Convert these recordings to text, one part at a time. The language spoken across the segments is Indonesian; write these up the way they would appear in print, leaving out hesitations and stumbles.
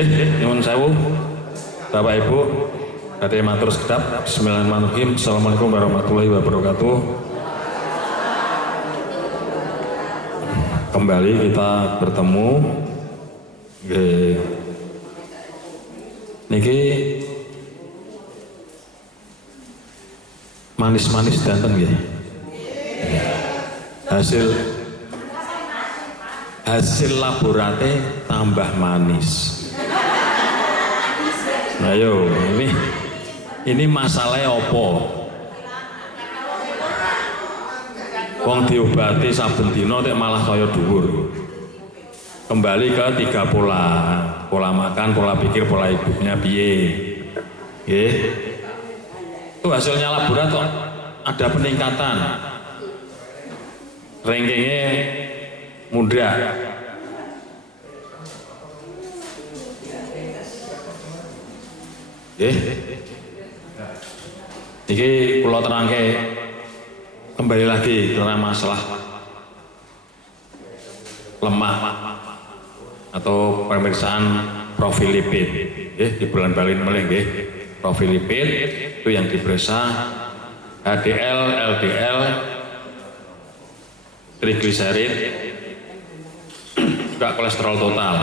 Nggih, nyuwun sewu. Bapak Ibu, badhe matur sedap. Bismillahirrahmanirrahim. Assalamualaikum warahmatullahi wabarakatuh. Kembali kita bertemu. Nggih. Niki manis-manis danten nggih. Hasil laborate tambah manis. Nah yo, ini masalahnya opo? Wong diobati saben dina tek malah kaya dhuwur. Kembali ke 3 pola makan, pola pikir, pola hidupnya piye. Nggih. Itu hasilnya laborator ada peningkatan. Rankingnya mudah. Ini kula terangke kembali lagi karena masalah lemak atau pemeriksaan profil lipid. Di bulan balin meleh nggih. Profil lipid itu yang diperiksa HDL, LDL, trigliserid, juga kolesterol total.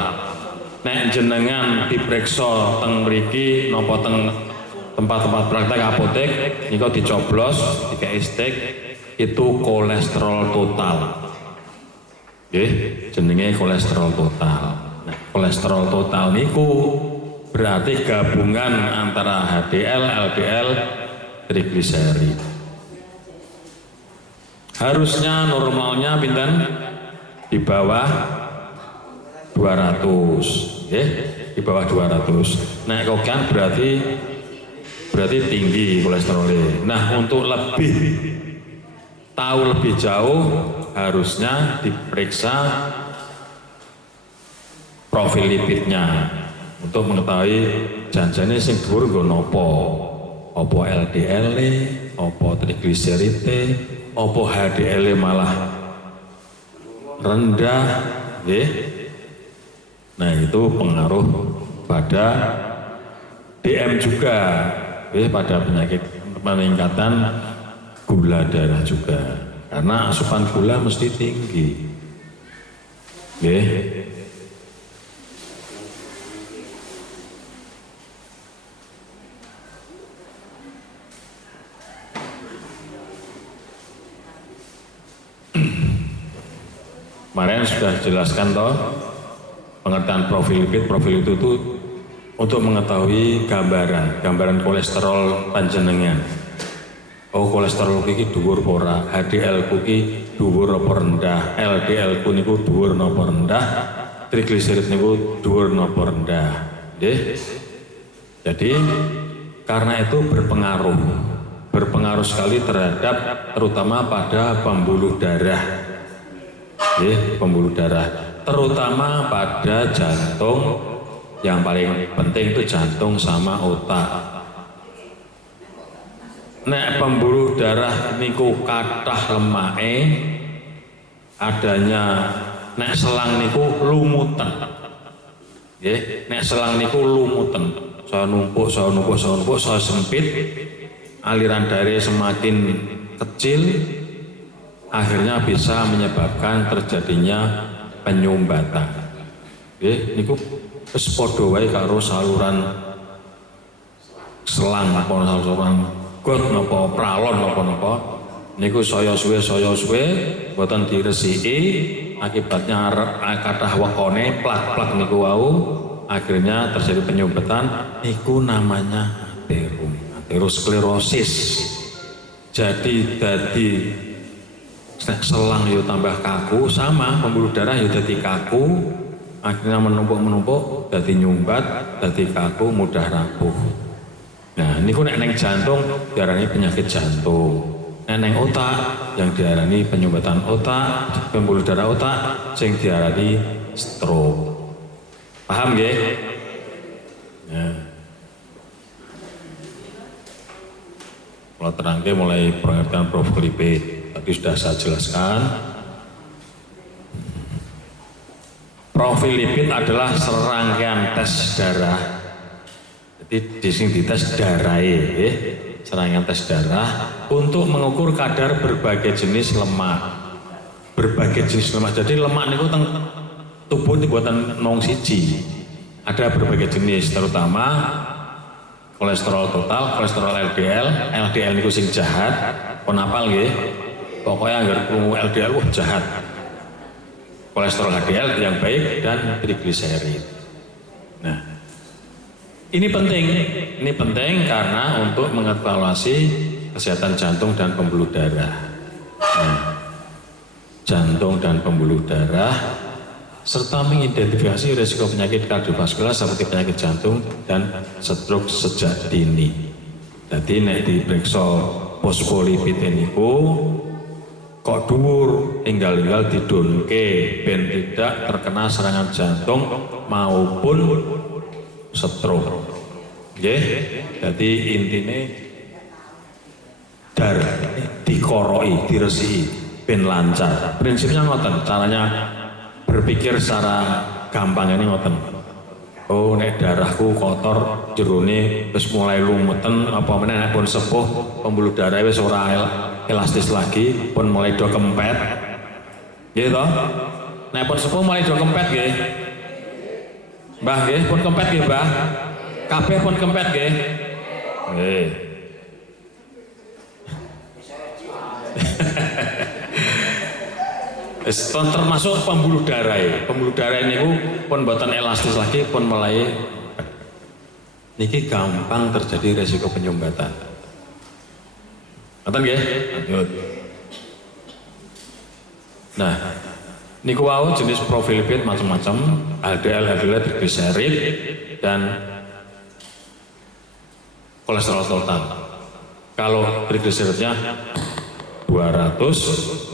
Nek jenengan diperiksa teng mriki napa teng tempat-tempat praktek apotek niku dicoblos dikai stik itu kolesterol total. Nggih, jenenge kolesterol total. Nah, kolesterol total niku berarti gabungan antara HDL, LDL, trigliserid. Harusnya normalnya pinten? Di bawah 200, di bawah 200. Nah, kokan berarti tinggi kolesterolnya. Nah, untuk tahu lebih jauh harusnya diperiksa profil lipidnya untuk mengetahui janjane sing dhuwur nggo napa. Apa LDL, apa trigliserid, apa HDL malah rendah, Nah itu pengaruh pada DM juga, pada penyakit peningkatan gula darah juga, karena asupan gula mesti tinggi. Kemarin sudah jelaskan toh pengertian profil lipid. Profil itu untuk mengetahui gambaran kolesterol panjenengan. Oh, kolesterol iki dhuwur ora, HDL ku iki dhuwur apa rendah, LDL ku niku dhuwur napa rendah, trigliserid niku dhuwur napa rendah. Nggih. Jadi karena itu berpengaruh sekali terhadap terutama pada pembuluh darah. Pembuluh darah, terutama pada jantung. Yang paling penting itu jantung sama otak. Nek pembuluh darah niku kathah lemake, adanya nek selang niku lumuten. Nek selang niku lumuten, saya numpuk, saya sempit, aliran darah semakin kecil, akhirnya bisa menyebabkan terjadinya penyumbatan. Niku wis padha wae karo saluran selang apa saluran got napa pralon napa niku saya suwe mboten diresiki, akibatnya kathah wekone plak-plak niku wau akhirnya terjadi penyumbatan. Niku namanya aterosklerosis. Jadi selang yo tambah kaku, sama pembuluh darah yo dadi kaku, akhirnya menumpuk dadi nyumbat, dadi kaku, mudah rapuh. Nah, niku nek neng jantung diarani penyakit jantung. Nek neng otak yang diarani penyumbatan otak, pembuluh darah otak sing diarani stroke. Paham nggih? Nah. Kalau terangke mulai pengertian profil lipid tadi sudah saya jelaskan. Profil lipid adalah serangkaian tes darah. Jadi di sini dites darah, serangkaian tes darah untuk mengukur kadar berbagai jenis lemak. Berbagai jenis lemak. Jadi lemak niku teng tubuh dibuatan nong siji. Ada berbagai jenis, terutama kolesterol total, kolesterol LDL. LDL niku sing jahat. Pun apal nggih. Pokoknya anggar krungu LDL wah jahat. Kolesterol HDL yang baik dan trigliserid. Nah, ini penting karena untuk mengevaluasi kesehatan jantung dan pembuluh darah. Nah, jantung dan pembuluh darah serta mengidentifikasi risiko penyakit kardiovaskular seperti penyakit jantung dan stroke sejak dini. Jadi nek diperiksa fosfolipid niku kok dhuwur enggal-enggal didunke ben tidak terkena serangan jantung maupun stroke. Nggih. Jadi intine darah dikoroi, diresiki ben lancar. Prinsipnya ngoten, caranya berpikir secara gampang ini ngoten. Oh nek darahku kotor jerone wis mulai lumeten apa meneh nek pun sepuh pembuluh darah wis ora elastis lagi pun mulai do kempet. Nggih to? Nek pun sepuh mulai do kempet nggih. Mbah nggih pun kempet nggih, Mbah. Kabeh pun kempet nggih. Nggih. Termasuk pembuluh darah ya. Pembuluh darah ini pun buatan elastis lagi pun mulai niki gampang terjadi resiko penyumbatan. Ngoten nggih? Lanjut. Nah, niku wau jenis profil lipid macam-macam, LDL, trigliserid dan kolesterol total. Kalau trigliseridnya 200,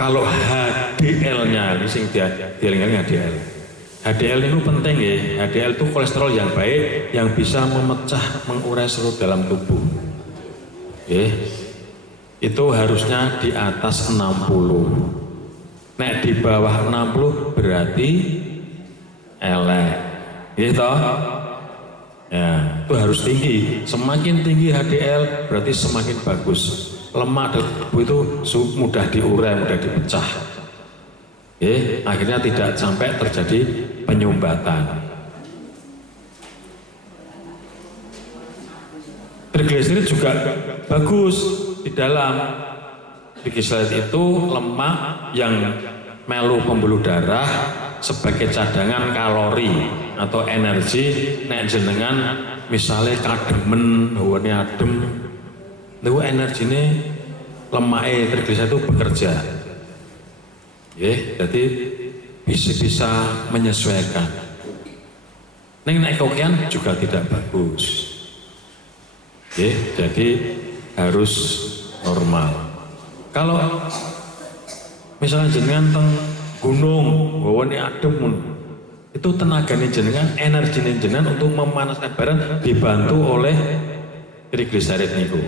kalau HDL-nya, ini sing dieling-eling HDL. HDL itu penting ya. HDL itu kolesterol yang baik yang bisa memecah, mengurai seluruh dalam tubuh. Itu harusnya di atas 60. Nek di bawah 60 berarti elek. Gitu. Ya, itu harus tinggi. Semakin tinggi HDL berarti semakin bagus. Lemak tubuh itu mudah diurai, mudah dipecah. Akhirnya tidak sampai terjadi penyumbatan. Trigliserid juga bagus di dalam. Trigliserid itu lemak yang melu pembuluh darah sebagai cadangan kalori atau energi nek jenengan misalnya kademen, hawane adem. Itu energinya lemaknya trigliserid itu bekerja, jadi bisa menyesuaikan. Nek kokian juga tidak bagus, jadi harus normal. Kalau misalnya jenengan teng gunung, bawane adem, itu tenaganya jenengan, energinya jenengan untuk memanaskan badan dibantu oleh trigliserid niku.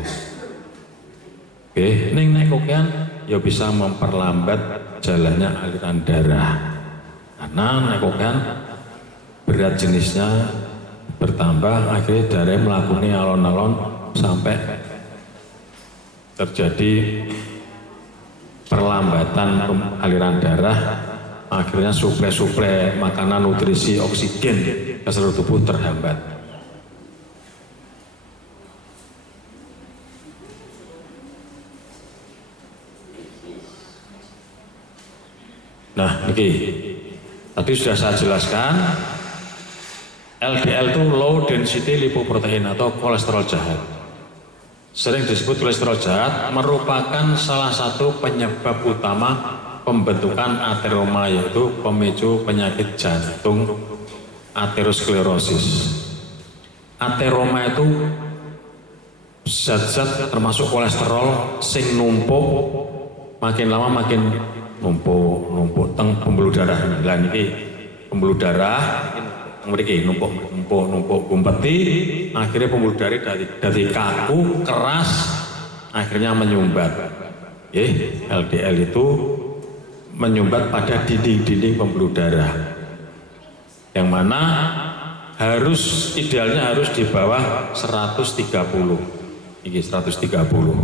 Nek kokian ya bisa memperlambat jalannya aliran darah. Karena nek kokian berat jenisnya bertambah, akhirnya darah melakukan alon-alon sampai terjadi perlambatan aliran darah. Akhirnya suplai makanan, nutrisi, oksigen ke seluruh tubuh terhambat. Nah, ini tadi sudah saya jelaskan, LDL itu low density lipoprotein atau kolesterol jahat. Sering disebut kolesterol jahat, merupakan salah satu penyebab utama pembentukan ateroma, yaitu pemicu penyakit jantung aterosklerosis. Ateroma itu zat-zat termasuk kolesterol sing numpuk, makin lama makin numpuk teng pembuluh darah. Lah niki pembuluh darah mriki numpuk gumpeti, akhirnya pembuluh darah dari kaku keras akhirnya menyumbat. LDL itu menyumbat pada dinding-dinding pembuluh darah, yang mana idealnya harus di bawah 130. Ini 130.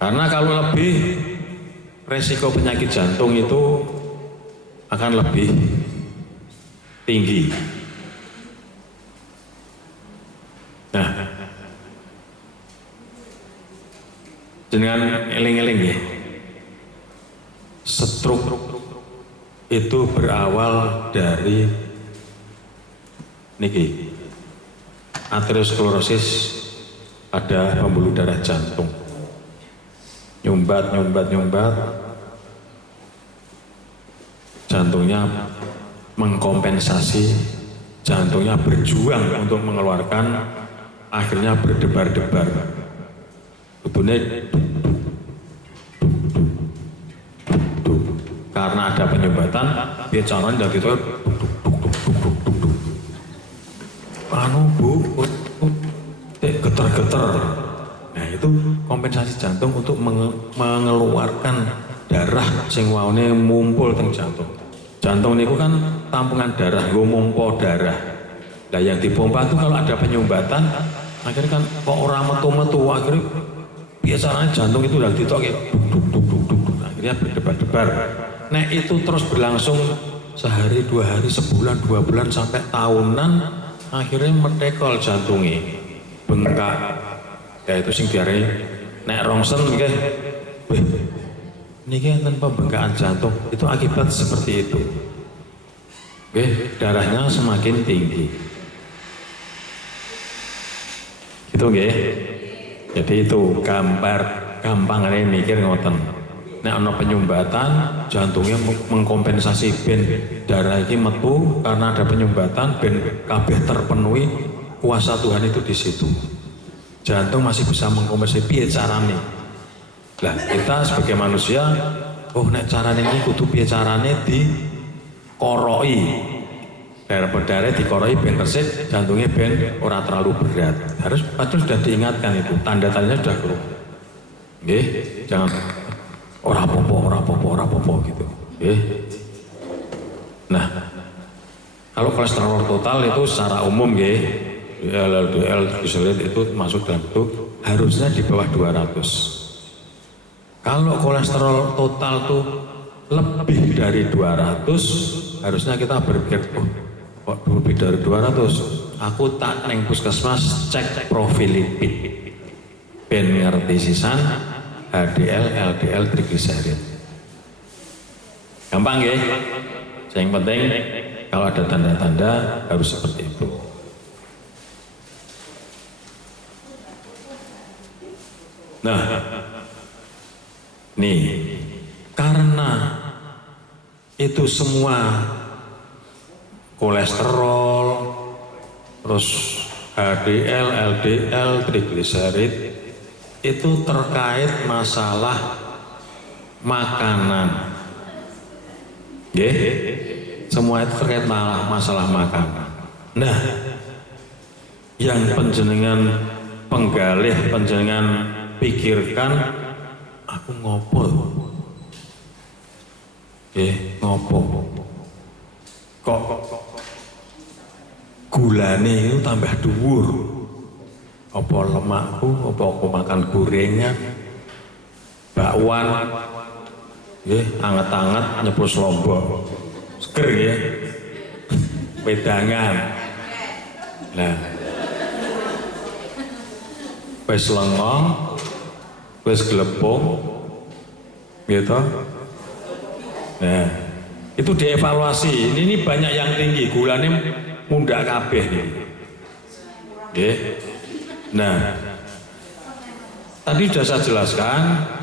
Karena kalau lebih, resiko penyakit jantung itu akan lebih tinggi. Nah, dengan eling-eling ya, stroke itu berawal dari niki, aterosklerosis pada pembuluh darah jantung. Nyumbat, jantungnya mengkompensasi, jantungnya berjuang untuk mengeluarkan, akhirnya berdebar-debar. Betulnya karena ada penyumbatan, dia calon dan gitu anu bu, getar-getar. Nah itu kompensasi jantung untuk mengeluarkan darah sing waune mumpul teng jantung. Jantung niku kan tampungan darah, nggo mompo darah. Nah yang dipompa itu kalau ada penyumbatan, akhirnya kan kok orang metu-metu, akhirnya biasanya jantung itu udah ditok ya, akhirnya berdebar-debar. Nah itu terus berlangsung sehari, 2 hari, sebulan, 2 bulan, sampai tahunan, akhirnya metekol jantungnya, bengkak. Ya itu sing diarai nek rongsen nggih. Niki enten pembengkakan jantung, itu akibat seperti itu. Oke, darahnya semakin tinggi. Itu nggih. Jadi itu gampang ini mikir ngoten. Nek ana penyumbatan, jantungnya mengkompensasi ben darah iki metu karena ada penyumbatan ben kabeh terpenuhi, kuasa Tuhan itu di situ. Jantung masih bisa mengkompensasi piye carane. Lah kita sebagai manusia, oh nek carane ini kudu piye carane dikoroi. Darah berdarah dikoroi ben resik, jantungnya ben ora terlalu berat. Harus betul sudah diingatkan itu, tanda-tandanya sudah keluar. Nggih, jangan ora popo gitu. Nggih. Nah, kalau kolesterol total itu secara umum nggih, LDL triglycerid itu masuk dalam itu harusnya di bawah 200. Kalau kolesterol total tuh lebih dari 200, harusnya kita berpikir, oh kok lebih dari 200, aku tak neng puskesmas cek profil lipid, ben ngerti sisan HDL, LDL, triglycerid. Gampang ya? Yang penting kalau ada tanda-tanda harus seperti itu. Nah, nih, karena itu semua kolesterol, terus HDL, LDL, triglycerid itu terkait masalah makanan. Semua itu terkait masalah makanan. Nah, yang panjenengan penggalih, panjenengan pikirkan, aku ngopo? Ngopo? Kok gulane itu tambah dhuwur? Apa lemakku? Apa aku makan gorengan? Bakwan? Anget-anget nyepus lombok. Seger ya? Wedangan. Nah, wis lengo, wis glepung, gitu. Nah, itu dievaluasi. Ini banyak yang tinggi, gulanya mundak kabeh nih. Nah, tadi sudah saya jelaskan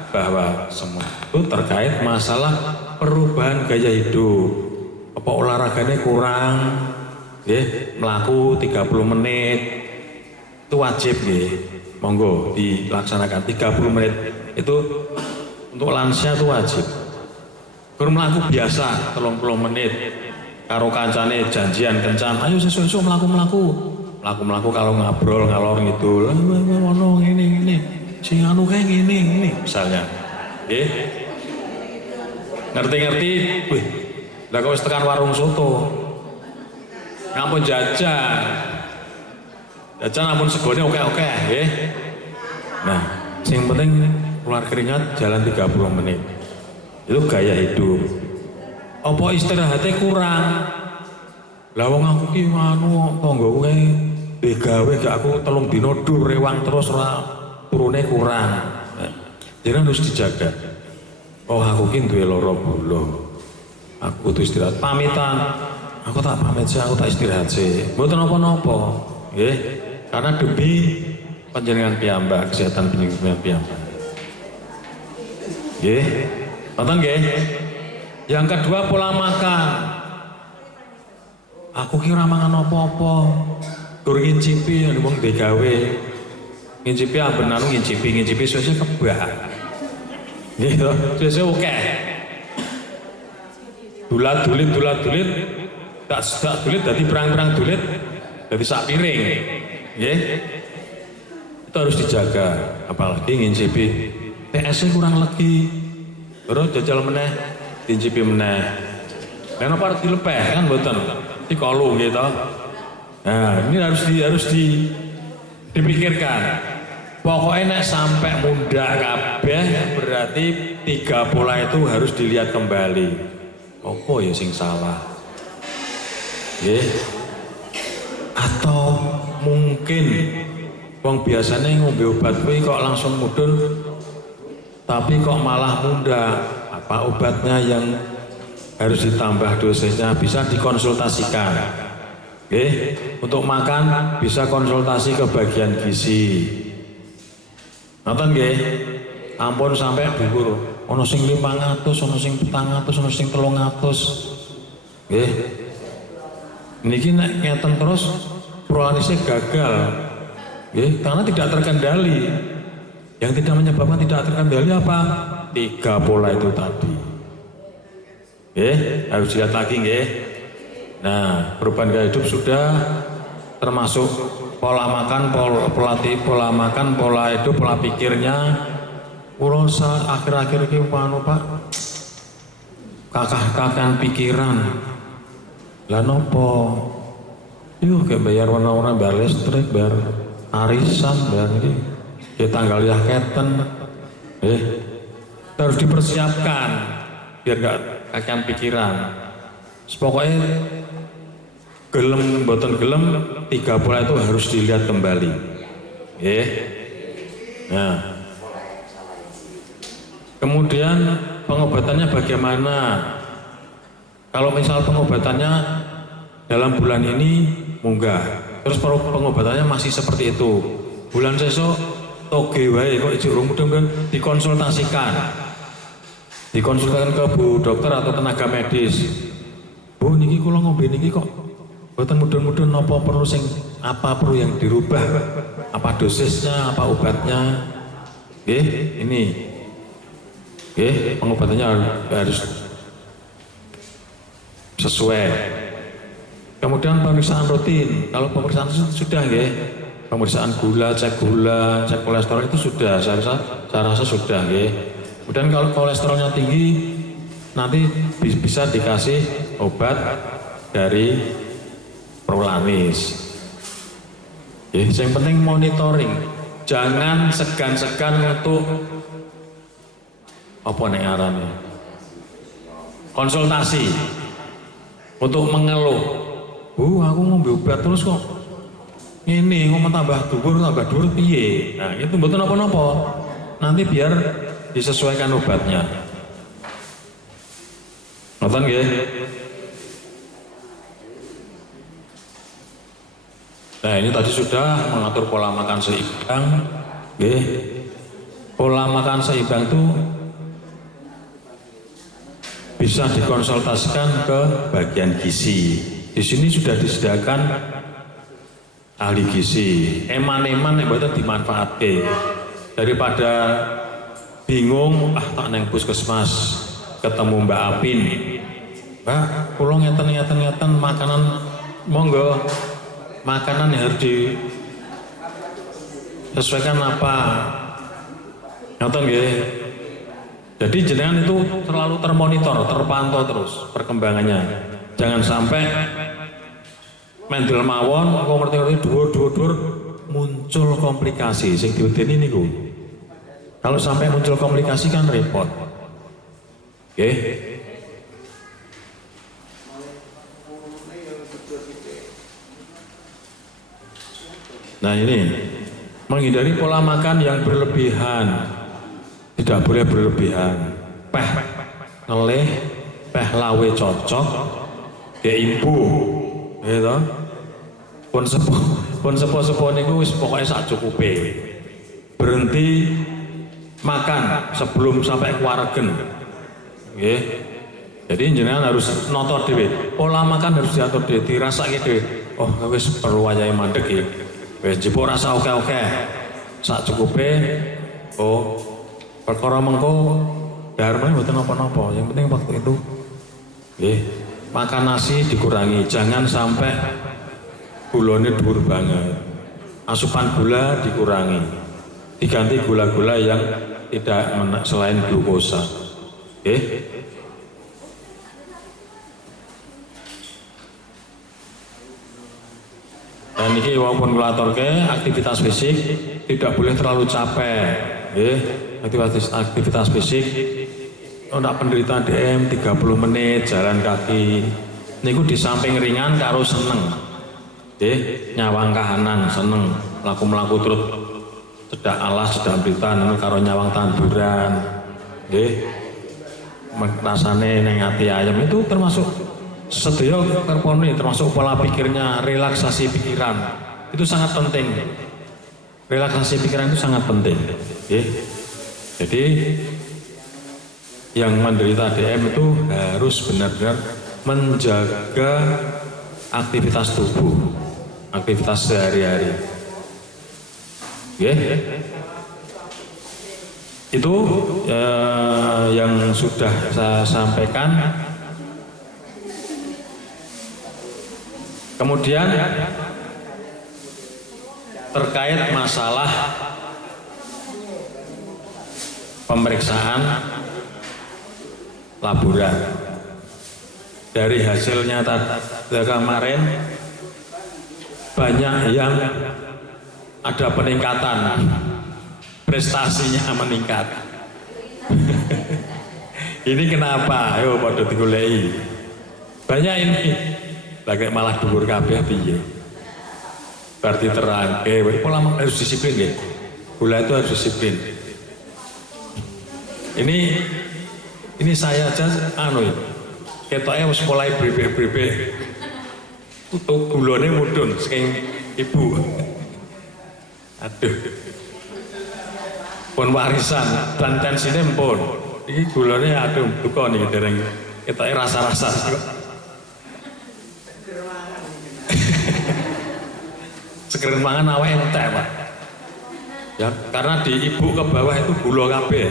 bahwa semua itu terkait masalah perubahan gaya hidup. Apa olahraganya kurang, melaku 30 menit, itu wajib monggo dilaksanakan 30 menit itu untuk lansia itu wajib. Kalau melaku biasa 30 menit, karo kancane janjian kencan, ayo sesuk melaku kalau ngobrol ngalor ngidul, ngono ngene sing anu kayak ngene misalnya. ngerti-ngerti, wih, lah kok wis tekan warung soto. Ngampun jajan. Jajan ampun segone oke-oke, nggih. Nah, sing penting keluar keringat jalan 30 menit. Itu gaya hidup. Apa istirahatnya kurang? Lah wong aku ki anu tanggoku gawe gak aku telung dino dur rewang terus ora turune kurang. Jadi harus dijaga. Oh aku ki duwe lara gula. Aku tuh istirahat pamitan. Aku tak pamit sih, aku tak istirahat sih. Mboten napa-napa. Nggih. Karena demi panjenengan piyambak, kesehatan panjenengan piyambak. Nggih. Nonton nggih. Yang kedua pola makan. Aku kira mangan apa-apa. Gur ngincipi yang wong digawe. Ngincipi amben anu ngincipi sesuk kebak. Gitu, sesuk oke. Dulat-dulit, tak dulit dadi perang-perang dulit dadi sak piring. Nggih. Itu harus dijaga, apalagi ngincipi TS-nya kurang lagi. Terus jajal meneh, dincipi meneh. Karena apa dilepeh kan mboten. Dikolu gitu. Nah, ini harus dipikirkan. Pokoknya nek sampai muda kabeh berarti 3 pola itu harus dilihat kembali. Apa ya sing salah? Nggih. Atau mungkin wong biasanya ngombe obat kuwi kok langsung mudhun tapi kok malah muda. Apa obatnya yang harus ditambah dosisnya, bisa dikonsultasikan. Oke, untuk makan bisa konsultasi ke bagian gizi. Nonton nggih, ampun sampai dhuwur. Ono sing 500, ono sing 400, ono sing 300. Nggih. Niki nek ngeten terus prolanisnya gagal. Nggih, karena tidak terkendali. Yang tidak menyebabkan tidak terkendali apa? 3 pola itu tadi. Harus dilihat lagi nggih. Nah, perubahan gaya hidup sudah termasuk pola makan, pola makan, pola hidup, pola pikirnya. Kula akhir-akhir iki anu Pak, kakah-kakahan pikiran. Lah nopo? Yuk kayak bayar warna-warna, bayar listrik, bayar arisan, bayar iki. Ya tanggal ya keten. Harus dipersiapkan biar gak kakean pikiran. Pokoknya gelem boten gelem 3 pola itu harus dilihat kembali. Nah, kemudian pengobatannya bagaimana? Kalau misal pengobatannya dalam bulan ini munggah, terus pengobatannya masih seperti itu, bulan sesuk toge wae kok ijik mudah-mudahan dikonsultasikan ke bu dokter atau tenaga medis. Bu niki kula ngombe niki kok boten mudun-mudun napa perlu apa perlu yang dirubah, apa dosisnya, apa obatnya. Ini pengobatannya harus sesuai. Kemudian pemeriksaan rutin. Kalau pemeriksaan sudah pemeriksaan gula, cek kolesterol itu sudah, saya rasa sudah Kemudian kalau kolesterolnya tinggi, nanti bisa dikasih obat dari Prolanis. Yang penting monitoring, jangan segan-segan untuk apa nih ngarannya? Konsultasi untuk mengeluh. Bu, aku ngombe obat terus kok ini ngomong tambah dhuwur piye. Nah, itu mboten napa-napa. Nanti biar disesuaikan obatnya. Nonton nggih? Nah, ini tadi sudah mengatur pola makan seimbang. Pola makan seimbang itu bisa dikonsultasikan ke bagian gizi. Di sini sudah disediakan ahli gizi. Eman-eman yang betul dimanfaatkan. Daripada bingung, tak neng puskesmas ketemu Mbak Apin. Mbak, kula ngeten makanan monggo. Makanan yang harus disesuaikan apa? Nonton nggih. Jadi jenengan itu selalu termonitor, terpantau terus perkembangannya. Jangan sampai mendel mawon, kok ngerti-ngerti dhuwur muncul komplikasi sing diudeni niku. Kalau sampai muncul komplikasi kan repot. Oke. Nah ini menghindari pola makan yang berlebihan, tidak boleh berlebihan. Peh ngelih, peh lawe cocok, kayak imbu, gitu. Pun sepo niku wis pokoknya sak cukupe. Berhenti makan sebelum sampai keluargen. Oke. Jadi jenengan harus notor dhewe. Pola makan harus diatur dhewe, dirasake dhewe. Oh, wis perlu wayahe mandeg iki. Wis jebul rasa oke-oke. Sak cukupe. Oh, perkara mengko dharmane mboten napa-napa. Yang penting waktu itu nggih, makan nasi dikurangi, jangan sampai gulanya dhuwur banget. Asupan gula dikurangi. Diganti gula-gula yang tidak selain glukosa. Oke. Dan ini walaupun kulatorke aktivitas fisik tidak boleh terlalu capek. Aktivitas fisik untuk penderita DM 30 menit jalan kaki. Niku di samping ringan karo seneng. Nyawang kahanan seneng, mlaku-mlaku terus cedak alas cedak berita karo nyawang tanduran. Rasane ning ati ayam itu termasuk sedaya terponi, termasuk pola pikirnya, relaksasi pikiran itu sangat penting. Relaksasi pikiran itu sangat penting. Jadi yang menderita DM itu harus benar-benar menjaga aktivitas tubuh, aktivitas sehari-hari. Itu yang sudah saya sampaikan. Kemudian terkait masalah pemeriksaan laboratorium, dari hasilnya kemarin banyak yang ada peningkatan, prestasinya meningkat. Ini kenapa? Ayo pada digoleki. Banyak ini. Lagi malah dhuwur kabeh piye. Berarti terang, pola makan harus disiplin ya. Gula itu harus disiplin. Ini saya aja ketoknya wis mulai bribek-bribek. Untuk gulane mudhun saking ibu. Aduh. Pun warisan dan tensine pun. Iki gulane aduh duka niki dereng ketoke rasa-rasa. Seger mangan awake entek, Pak. Ya, karena di ibu ke bawah itu gula kabeh.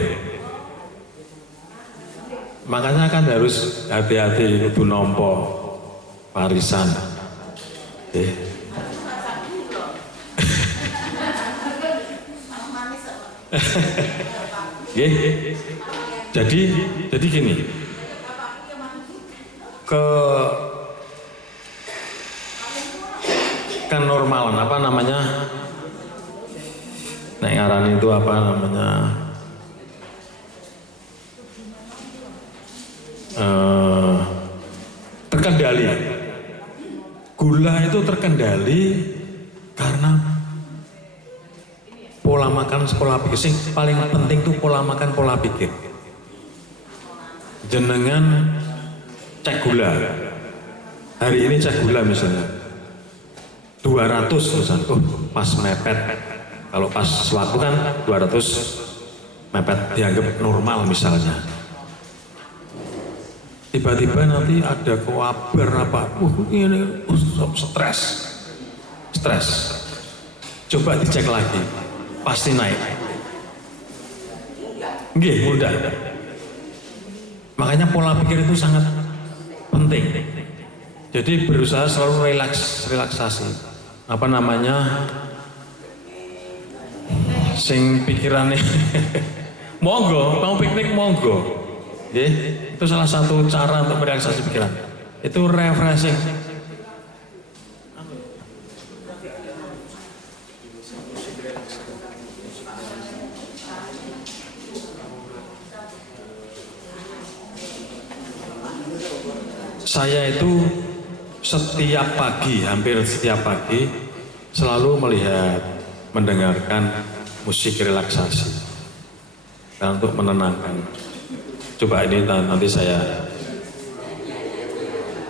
Makanya kan harus hati-hati kudu nampa warisan. Jadi gini. Kenormalan apa namanya? Nek ngaran itu apa namanya? Terkendali. Gula itu terkendali karena pola makan, pola pikir. Yang paling penting itu pola makan, pola pikir. Jenengan cek gula. Hari ini cek gula misalnya 200 misalnya, pas mepet. Kalau pas waktu kan 200 mepet dianggap normal misalnya. Tiba-tiba nanti ada kabar apa, ini stres. Coba dicek lagi, pasti naik. Nggih, mudah. Makanya pola pikir itu sangat penting. Jadi berusaha selalu relaksasi. Apa namanya? Sing pikirannya Monggo, mau piknik monggo. Itu salah satu cara untuk merelaksasi pikiran. Itu refreshing. Saya itu setiap pagi, hampir setiap pagi selalu melihat, mendengarkan musik relaksasi dan untuk menenangkan. Coba ini nanti saya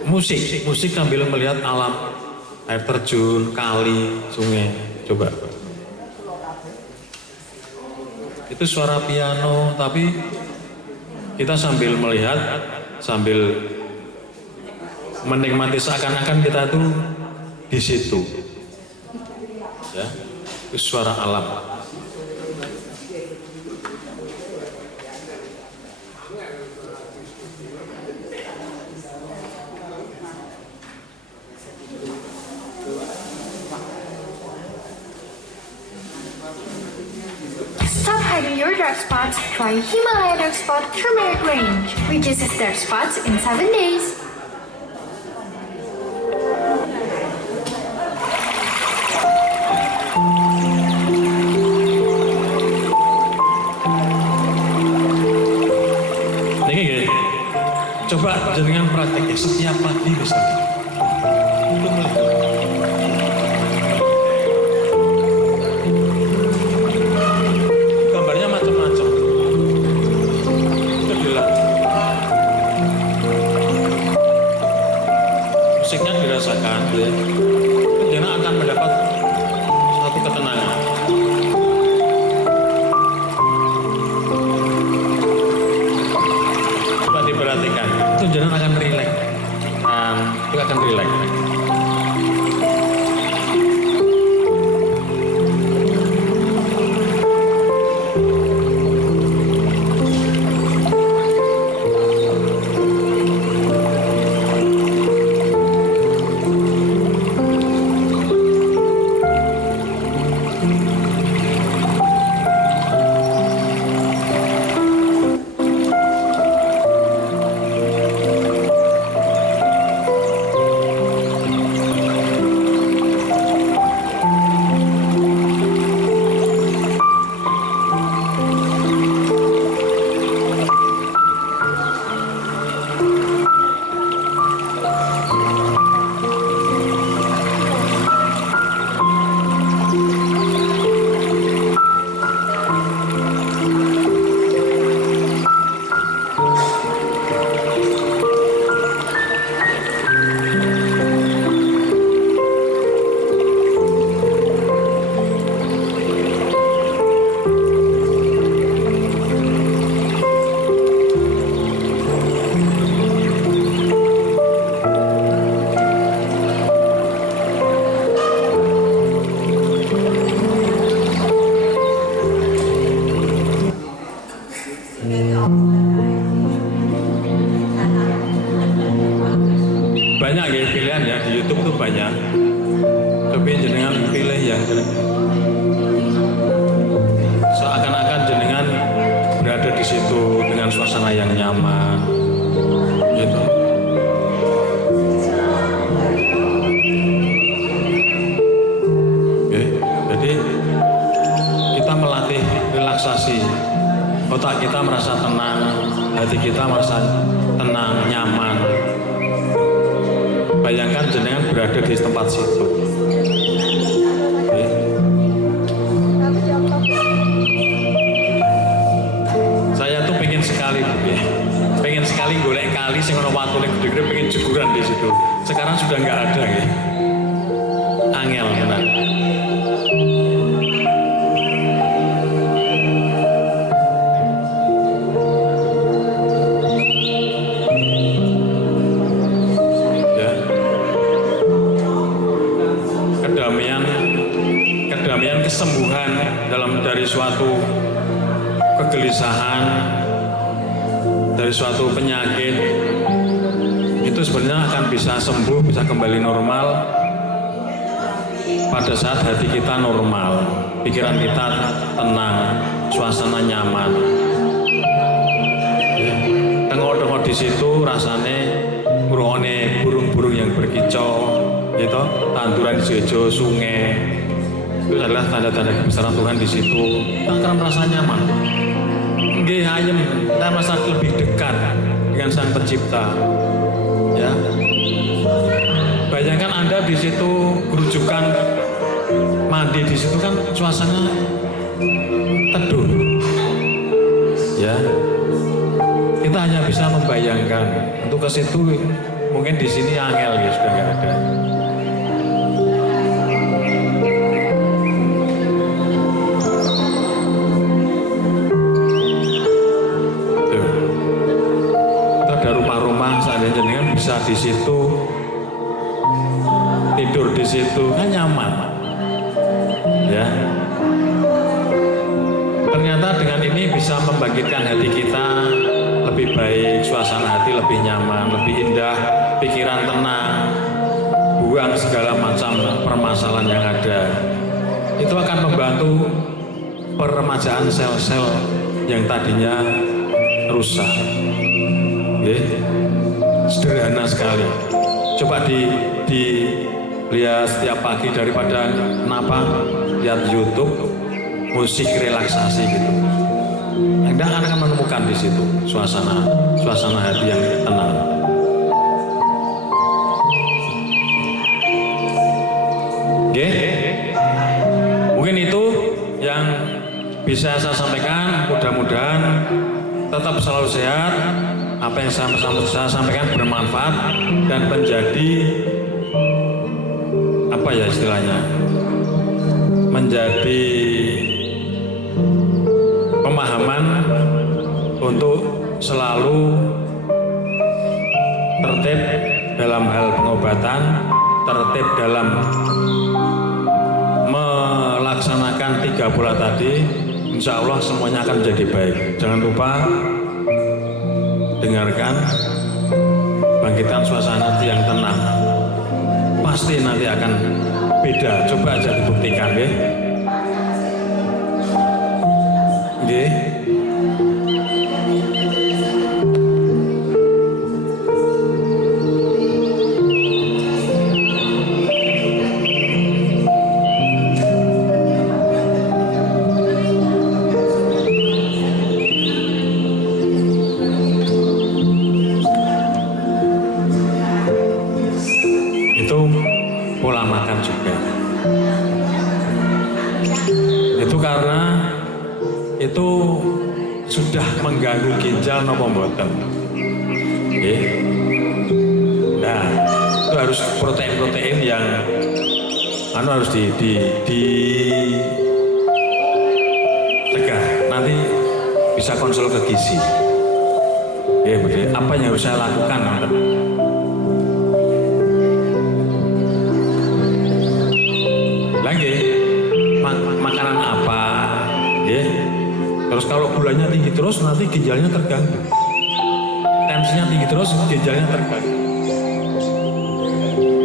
musik sambil melihat alam, air terjun, kali, sungai. Coba itu suara piano, tapi kita sambil melihat, sambil menikmati, seakan-akan kita tuh di situ, ya, itu suara alam. Stop hiding your dark spots. Try Himalaya Dark Spot Turmeric Range, reduces dark spots in 7 days. Coba dengan prakteknya setiap pagi misalnya. Itu melihat. Gambarnya macam-macam. Itu bilang. Musiknya dirasakan, ya. Jangan akan mendapat satu ketenangan. Coba diperhatikan. Itu jangan akan rileks, dan itu akan rileks. Banyak ya pilihan ya, di YouTube tuh banyak. Tapi jenengan pilih yang seakan-akan jenengan berada di situ dengan suasana yang nyaman, gitu. Oke, jadi kita melatih relaksasi. Otak kita merasa tenang, hati kita merasa tenang, nyaman. Bayangkan jenengan berada di tempat situ. Saya tuh pengen sekali, pengen sekali golek kali sing ono watune gede-gede, pengen jeburan di situ. Sekarang sudah nggak ada ya. Angel tenan. Kedamaian, kesembuhan dari suatu kegelisahan, dari suatu penyakit, itu sebenarnya akan bisa sembuh, bisa kembali normal pada saat hati kita normal, pikiran kita tenang, suasana nyaman. situ rasane ngrungokne burung-burung yang berkicau, gitu, tanduran hijau-hijau, sungai, itu adalah tanda-tanda kebesaran Tuhan di situ. Kita akan merasa nyaman. Nggih ayem, kita merasa lebih dekat dengan Sang Pencipta. Ya, bayangkan Anda di situ gerujukan mandi di situ kan suasana teduh. Ya, kita hanya bisa membayangkan. Untuk ke situ mungkin di sini angel ya sudah nggak ada. Tuh. Itu ada rumah-rumah seandainya jenengan bisa di situ tidur di situ kan nyaman. Ya. Ternyata dengan ini bisa membangkitkan hati kita lebih baik, suasana hati lebih nyaman, lebih indah, pikiran tenang, buang segala macam permasalahan yang ada. Itu akan membantu peremajaan sel-sel yang tadinya rusak. Sederhana sekali. Coba dilihat setiap pagi daripada kenapa lihat YouTube musik relaksasi gitu. Anda akan menemukan di situ suasana hati yang tenang. Oke, mungkin itu yang bisa saya sampaikan. Mudah-mudahan tetap selalu sehat. Apa yang saya sampaikan bermanfaat dan menjadi apa ya istilahnya, menjadi pemahaman untuk selalu tertib dalam hal pengobatan, tertib dalam melaksanakan 3 pola tadi. Insya Allah semuanya akan menjadi baik. Jangan lupa dengarkan, bangkitkan suasana hati yang tenang. Pasti nanti akan beda. Coba aja dibuktikan ya. Nggih. Itu pola makan juga. Itu karena itu sudah mengganggu ginjal nopo mboten. Nah, itu harus protein-protein yang harus cegah. Nanti bisa konsul ke gizi. Apa yang harus saya lakukan? Lagi makanan apa? Terus kalau gulanya tinggi terus nanti ginjalnya terganggu. Tensinya tinggi terus ginjalnya terganggu.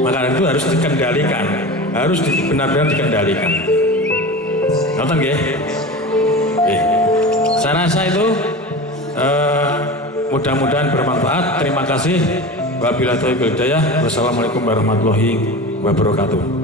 Makanan itu harus dikendalikan, harus benar-benar dikendalikan. Nonton nggih? Saya rasa itu mudah-mudahan bermanfaat. Terima kasih. Wabillahi taufiq wal hidayah. Wassalamualaikum warahmatullahi wabarakatuh.